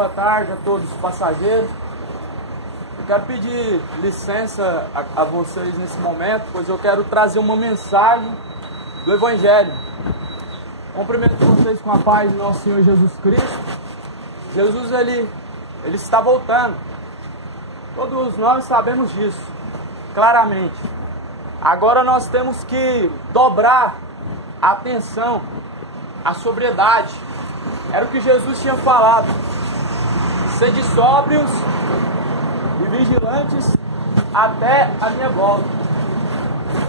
boa tarde a todos os passageiros. Eu quero pedir licença a vocês nesse momento, pois eu quero trazer uma mensagem do Evangelho. Cumprimento vocês com a paz do nosso Senhor Jesus Cristo. Jesus, ele está voltando. Todos nós sabemos disso, claramente. Agora nós temos que dobrar a atenção, a sobriedade. Era o que Jesus tinha falado. Sede sóbrios e vigilantes até a minha volta.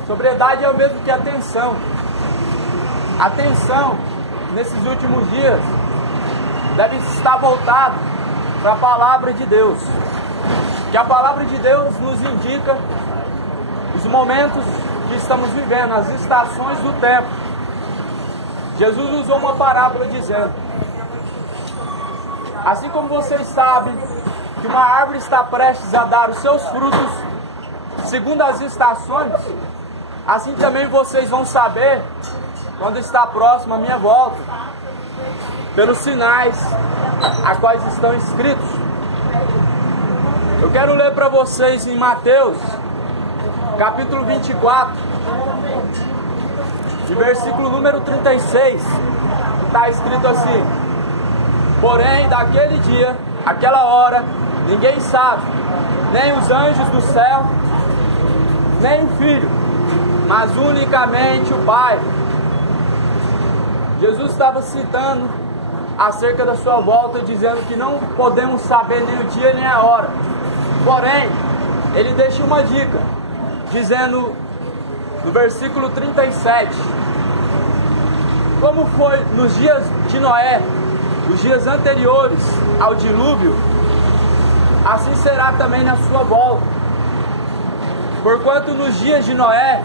Sobriedade é o mesmo que atenção. Atenção, nesses últimos dias, deve estar voltado para a palavra de Deus. Que a palavra de Deus nos indica os momentos que estamos vivendo, as estações do tempo. Jesus usou uma parábola dizendo: assim como vocês sabem que uma árvore está prestes a dar os seus frutos segundo as estações, assim também vocês vão saber quando está próximo a minha volta, pelos sinais a quais estão escritos. Eu quero ler para vocês em Mateus, capítulo 24, de versículo número 36, está escrito assim: porém, daquele dia, aquela hora, ninguém sabe, nem os anjos do céu, nem o Filho, mas unicamente o Pai. Jesus estava citando acerca da sua volta, dizendo que não podemos saber nem o dia nem a hora. Porém, ele deixa uma dica, dizendo no versículo 37, como foi nos dias de Noé, os dias anteriores ao dilúvio, assim será também na sua volta. Porquanto nos dias de Noé,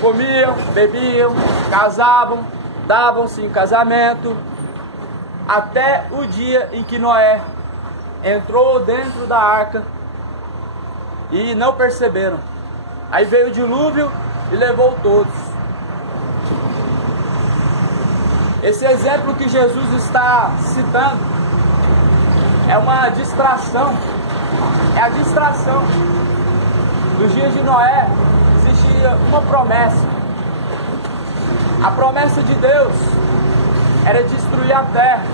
comiam, bebiam, casavam, davam-se em casamento, até o dia em que Noé entrou dentro da arca e não perceberam. Aí veio o dilúvio e levou todos. Esse exemplo que Jesus está citando é uma distração. É a distração. Nos dias de Noé existia uma promessa. A promessa de Deus era destruir a terra.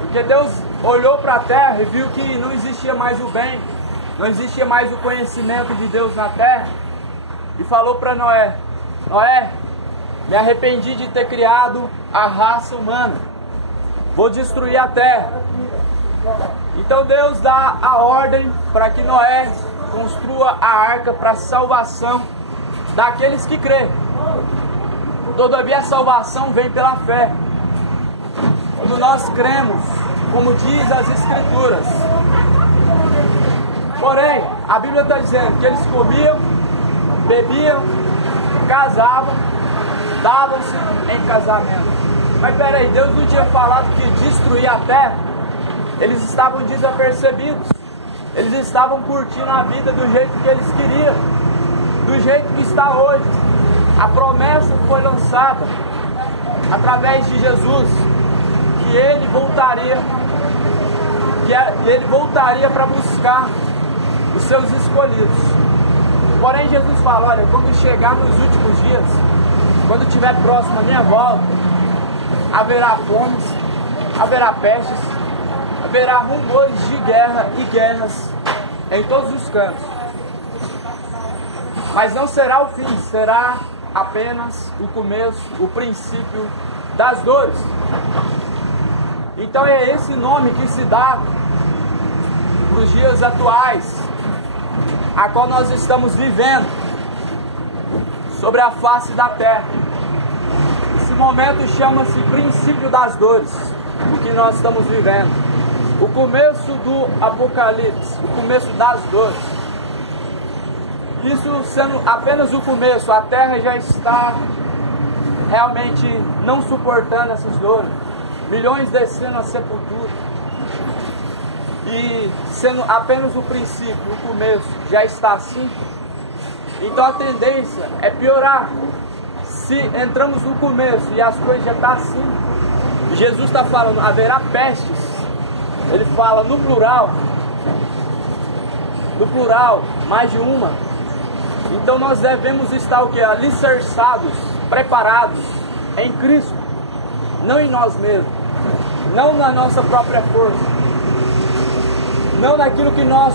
Porque Deus olhou para a terra e viu que não existia mais o bem, não existia mais o conhecimento de Deus na terra, e falou para Noé: Noé, me arrependi de ter criado a raça humana, vou destruir a terra. Então Deus dá a ordem para que Noé construa a arca para a salvação daqueles que crêem. Todavia a salvação vem pela fé. Quando nós cremos, como diz as Escrituras. Porém, a Bíblia está dizendo que eles comiam, bebiam, casavam, davam-se em casamento. Mas peraí, Deus não tinha falado que destruir a terra? Eles estavam desapercebidos. Eles estavam curtindo a vida do jeito que eles queriam, do jeito que está hoje. A promessa foi lançada através de Jesus, que ele voltaria para buscar os seus escolhidos. Porém, Jesus fala: olha, quando chegar nos últimos dias, quando estiver próximo a minha volta, haverá fomes, haverá pestes, haverá rumores de guerra e guerras em todos os cantos. Mas não será o fim, será apenas o começo, o princípio das dores. Então é esse nome que se dá para os dias atuais, a qual nós estamos vivendo sobre a face da terra. Esse momento chama-se princípio das dores, o que nós estamos vivendo. O começo do Apocalipse, o começo das dores. Isso sendo apenas o começo, a terra já está realmente não suportando essas dores. Milhões descendo à sepultura. E sendo apenas o princípio, o começo, já está assim. Então a tendência é piorar. Se entramos no começo e as coisas já estão assim, Jesus está falando: haverá pestes, ele fala no plural, mais de uma. Então nós devemos estar o que? Alicerçados, preparados em Cristo, não em nós mesmos, não na nossa própria força, não naquilo que nós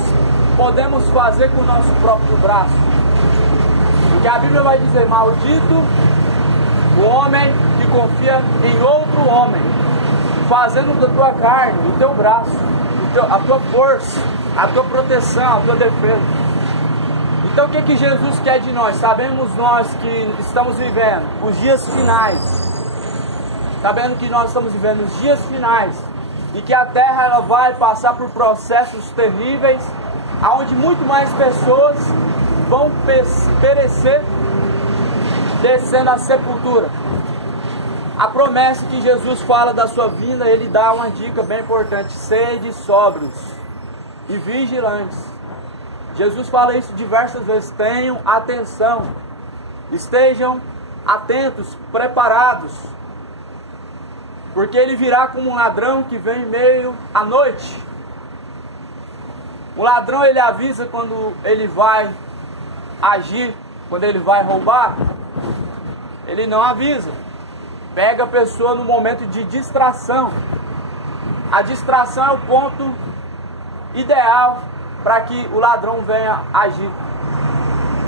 podemos fazer com o nosso próprio braço. Porque a Bíblia vai dizer: maldito o homem que confia em outro homem, fazendo da tua carne, do teu braço, a tua força, a tua proteção, a tua defesa. Então o que Jesus quer de nós? Sabemos nós que estamos vivendo os dias finais, sabendo que nós estamos vivendo os dias finais, e que a terra ela vai passar por processos terríveis, aonde muito mais pessoas vão perecer, descendo à sepultura. A promessa que Jesus fala da sua vinda, ele dá uma dica bem importante: sede sóbrios e vigilantes. Jesus fala isso diversas vezes: tenham atenção, estejam atentos, preparados, porque ele virá como um ladrão que vem em meio à noite. O ladrão, ele avisa quando ele vai agir, quando ele vai roubar. Ele não avisa, pega a pessoa no momento de distração. A distração é o ponto ideal para que o ladrão venha agir.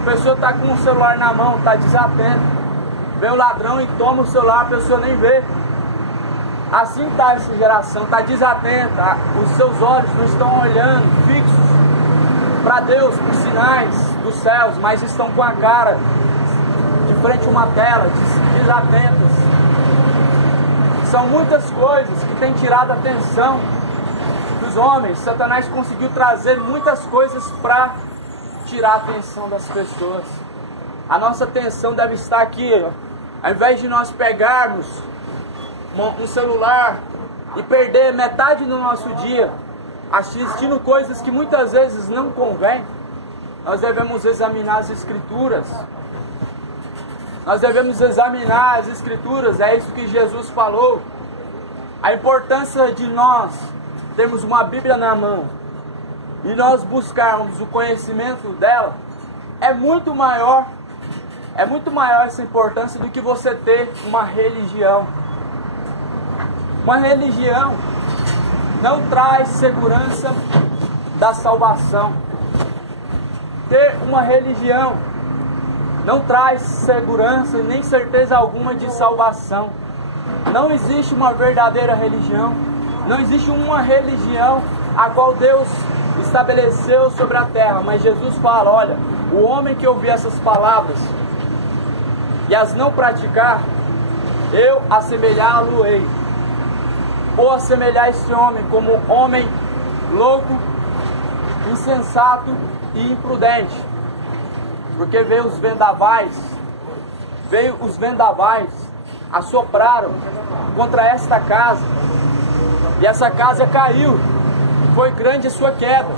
A pessoa está com o celular na mão, está desatenta, vem o ladrão e toma o celular, a pessoa nem vê. Assim está essa geração, está desatenta, os seus olhos não estão olhando fixos para Deus, para os sinais dos céus, mas estão com a cara de frente a uma tela, desatentas. São muitas coisas que têm tirado a atenção dos homens. Satanás conseguiu trazer muitas coisas para tirar a atenção das pessoas. A nossa atenção deve estar aqui, ó. Ao invés de nós pegarmos um celular e perder metade do nosso dia assistindo coisas que muitas vezes não convém, nós devemos examinar as Escrituras. Nós devemos examinar as Escrituras, é isso que Jesus falou. A importância de nós termos uma Bíblia na mão e nós buscarmos o conhecimento dela é muito maior essa importância do que você ter uma religião. Uma religião não traz segurança da salvação. Ter uma religião não traz segurança e nem certeza alguma de salvação. Não existe uma verdadeira religião. Não existe uma religião a qual Deus estabeleceu sobre a terra. Mas Jesus fala: olha, o homem que ouvir essas palavras e as não praticar, eu assemelhá-lo-ei. Vou assemelhar esse homem como um homem louco, insensato e imprudente. Porque veio os vendavais, assopraram contra esta casa, e essa casa caiu, foi grande a sua queda.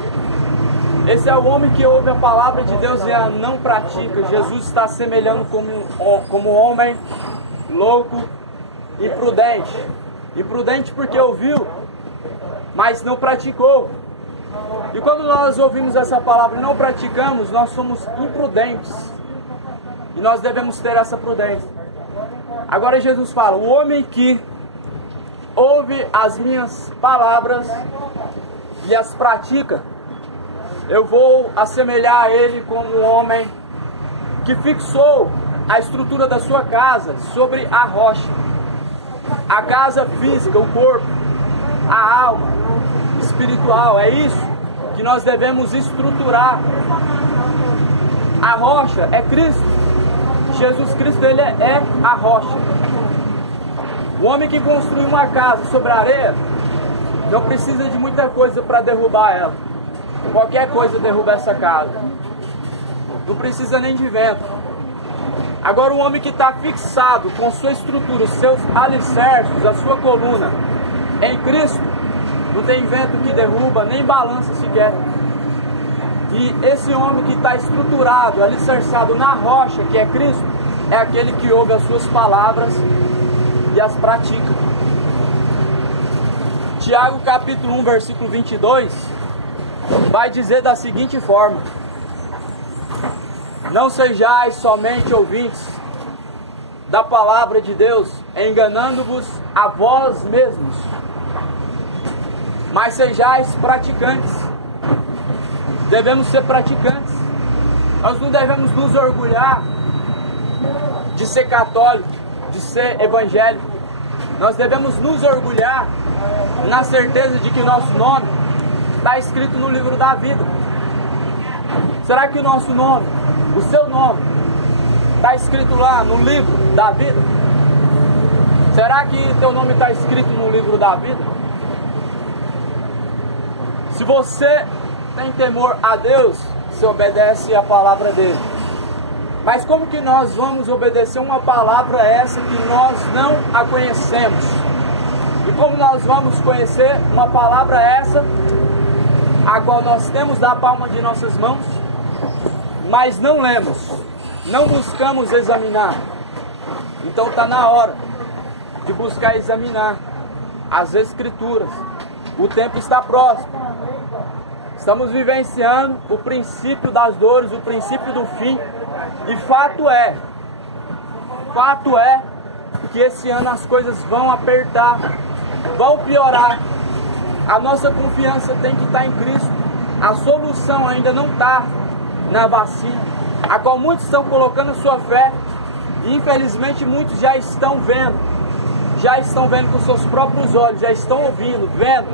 Esse é o homem que ouve a palavra de Deus e a não pratica. Jesus está assemelhando como um homem louco e imprudente. Imprudente porque ouviu, mas não praticou. E quando nós ouvimos essa palavra e não praticamos, nós somos imprudentes. E nós devemos ter essa prudência. Agora Jesus fala: o homem que ouve as minhas palavras e as pratica, eu vou assemelhar a ele como um homem que fixou a estrutura da sua casa sobre a rocha. A casa física, o corpo, a alma espiritual, é isso que nós devemos estruturar. A rocha é Cristo. Jesus Cristo, ele é a rocha. O homem que construi uma casa sobre a areia não precisa de muita coisa para derrubar ela. Qualquer coisa derruba essa casa. Não precisa nem de vento. Agora o homem que está fixado com sua estrutura, os seus alicerces, a sua coluna em Cristo, não tem vento que derruba, nem balança sequer. E esse homem que está estruturado, alicerçado na rocha, que é Cristo, é aquele que ouve as suas palavras e as pratica. Tiago capítulo 1, versículo 22, vai dizer da seguinte forma: não sejais somente ouvintes da palavra de Deus, enganando-vos a vós mesmos, mas sejais praticantes. Devemos ser praticantes. Nós não devemos nos orgulhar de ser católico, de ser evangélico. Nós devemos nos orgulhar na certeza de que nosso nome está escrito no livro da vida. Será que o nosso nome, o seu nome, está escrito lá no livro da vida? Será que teu nome está escrito no livro da vida? Se você tem temor a Deus, você obedece a palavra dele. Mas como que nós vamos obedecer uma palavra essa que nós não a conhecemos? E como nós vamos conhecer uma palavra essa, a qual nós temos da palma de nossas mãos, mas não lemos, não buscamos examinar? Então está na hora de buscar examinar as Escrituras. O tempo está próximo. Estamos vivenciando o princípio das dores, o princípio do fim. E fato é que esse ano as coisas vão apertar, vão piorar. A nossa confiança tem que estar em Cristo. A solução ainda não está na vacina, a qual muitos estão colocando sua fé. E infelizmente muitos já estão vendo com seus próprios olhos, já estão ouvindo, vendo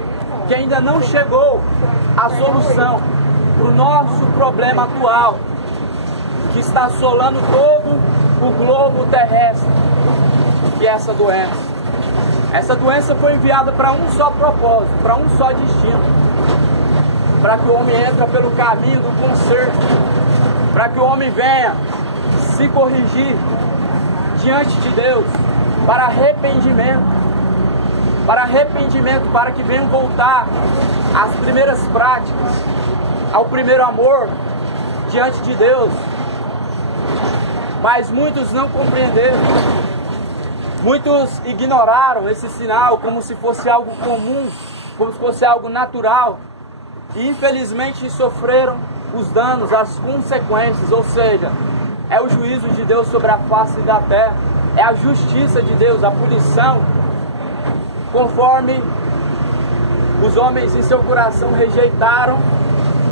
que ainda não chegou a solução para o nosso problema atual, que está assolando todo o globo terrestre, que é essa doença. Essa doença foi enviada para um só propósito, para um só destino, para que o homem entre pelo caminho do conserto, para que o homem venha se corrigir diante de Deus, para arrependimento, para que venham voltar às primeiras práticas, ao primeiro amor diante de Deus. Mas muitos não compreenderam, muitos ignoraram esse sinal como se fosse algo comum, como se fosse algo natural, e infelizmente sofreram os danos, as consequências, ou seja, é o juízo de Deus sobre a face da terra, é a justiça de Deus, a punição, conforme os homens em seu coração rejeitaram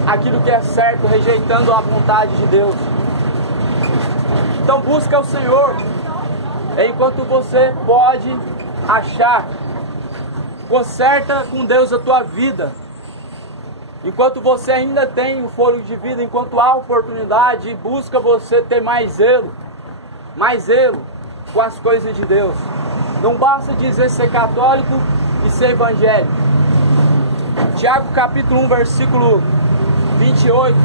aquilo que é certo, rejeitando a vontade de Deus. Então busca o Senhor, enquanto você pode achar. Conserta com Deus a tua vida, enquanto você ainda tem o fôlego de vida, enquanto há oportunidade, busca você ter mais zelo com as coisas de Deus. Não basta dizer ser católico e ser evangélico. Tiago capítulo 1, versículo 28,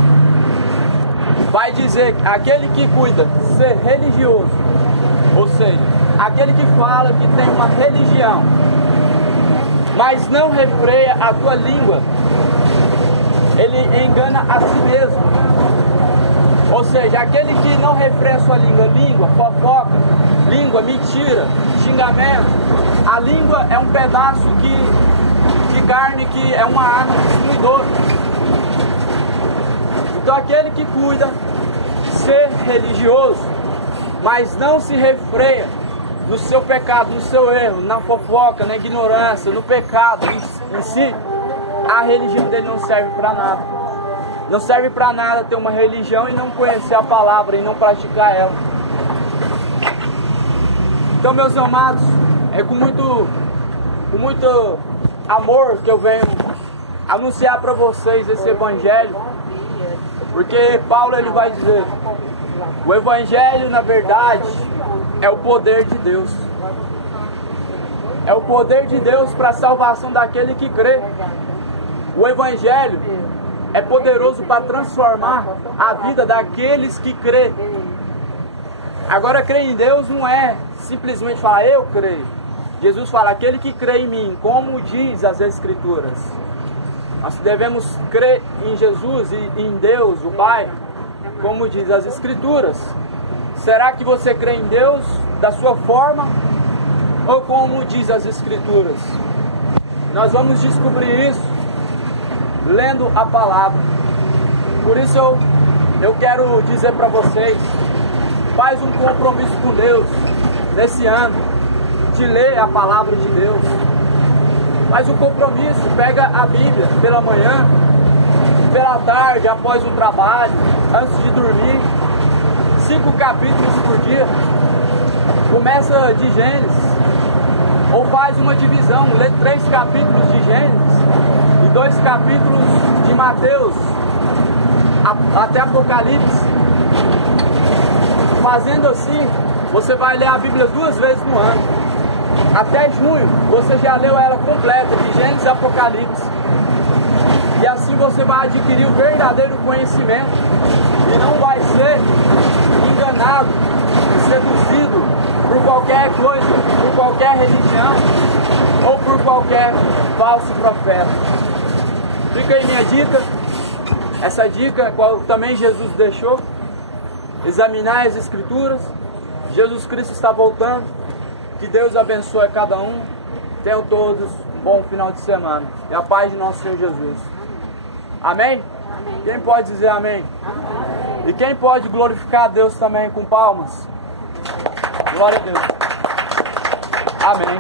vai dizer que aquele que cuida ser religioso, ou seja, aquele que fala que tem uma religião, mas não refreia a tua língua, ele engana a si mesmo. Ou seja, aquele que não refreia a sua língua, fofoca, língua, mentira, xingamento. A língua é um pedaço de carne que é uma arma destruidora. Então aquele que cuida ser religioso, mas não se refreia no seu pecado, no seu erro, na fofoca, na ignorância, no pecado em si, a religião dele não serve para nada. Não serve para nada ter uma religião e não conhecer a palavra e não praticar ela. Então, meus amados, é com muito amor que eu venho anunciar para vocês esse evangelho, porque Paulo ele vai dizer: o evangelho, na verdade, é o poder de Deus. É o poder de Deus para a salvação daquele que crê. O evangelho é poderoso para transformar a vida daqueles que crê. Agora, crer em Deus não é simplesmente falar eu creio. Jesus fala, aquele que crê em mim, como diz as Escrituras. Nós devemos crer em Jesus e em Deus, o Pai, como diz as Escrituras. Será que você crê em Deus da sua forma ou como diz as Escrituras? Nós vamos descobrir isso lendo a palavra. Por isso eu quero dizer para vocês, faz um compromisso com Deus nesse ano, de ler a palavra de Deus. Faz um compromisso, pega a Bíblia pela manhã, pela tarde, após o trabalho, antes de dormir, 5 capítulos por dia. Começa de Gênesis, ou faz uma divisão, lê 3 capítulos de Gênesis e 2 capítulos de Mateus, até Apocalipse. Fazendo assim, você vai ler a Bíblia 2 vezes no ano. Até junho, você já leu ela completa, de Gênesis e Apocalipse. E assim você vai adquirir o verdadeiro conhecimento e não vai ser enganado, seduzido por qualquer coisa, por qualquer religião ou por qualquer falso profeta. Fica aí minha dica, essa dica qual também Jesus deixou: examinar as Escrituras. Jesus Cristo está voltando. Que Deus abençoe cada um. Tenham todos um bom final de semana. E a paz de nosso Senhor Jesus. Amém? Amém. Quem pode dizer amém? Amém? E quem pode glorificar a Deus também com palmas? Glória a Deus. Amém.